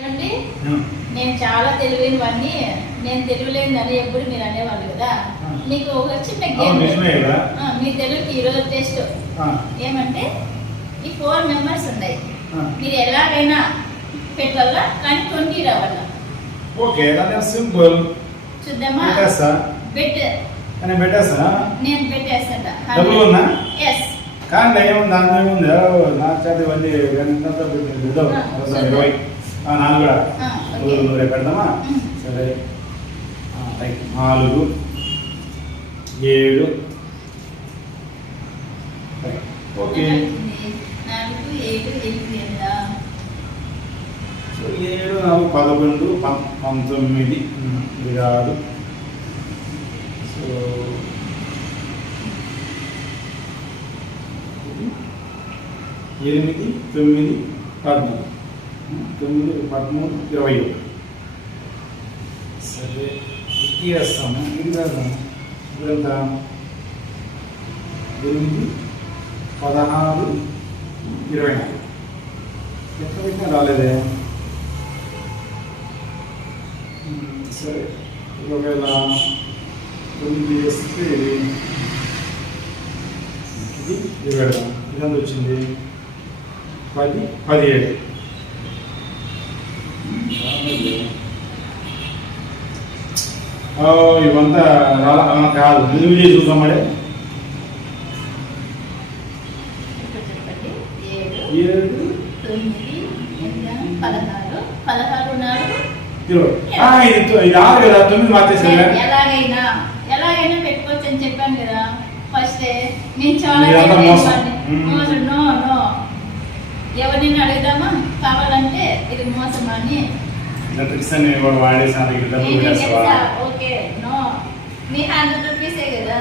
నేను చాలా తెలివైనవన్నీ నేను తెలియలేదని ఎప్పుడు మీరు అనేవాళ్ళు కదా. మీకు ఒక చిన్న గేమ్, మీ తెలుగుకి ఈరోజు టెస్ట్ ఏమంటే ఈ 4 మెంబర్స్ ఉన్నాయి, మీరు ఎలాగైనా పెట్టాలా కానీ 20 రావాలా. ఓకే సింపుల్ చూద్దామా? నేను పెట్టేస్తా. నేను పెట్టేస్తా. ఎస్ కానీ ఏముంది దాని ఏముంది నా చేత ఇవన్నీ 20 4 కూడా పెడదామా? సరే 4 7 ఓకే 4 7 8 7 4 11 19 ఇది కాదు. సో 8 9 13 9 13 21. సరే ఇది వేస్తాము. ఇది వేద్దాము. ఇదంతా 8 16 24 ఎక్కడ పెట్టినా రాలేదే. సరే ఒకవేళ 9 వేస్తే ఇది పెడదాం. ఇదంతా వచ్చింది 10 17. ఇవంతా కాదు, నువ్వు చేసి చూద్దాం మరి. 7 ఇది 6 కదా, 9 మార్చేసా. ఎలాగైనా పెట్టుకోవచ్చు అని చెప్పాను కదా ఫస్ట్. నేను చాలా ఎవరిని అడుగుదామా కావాలంటే ఇది మోసం అని. ఓకే నో మీ 100 రూపీసే కదా.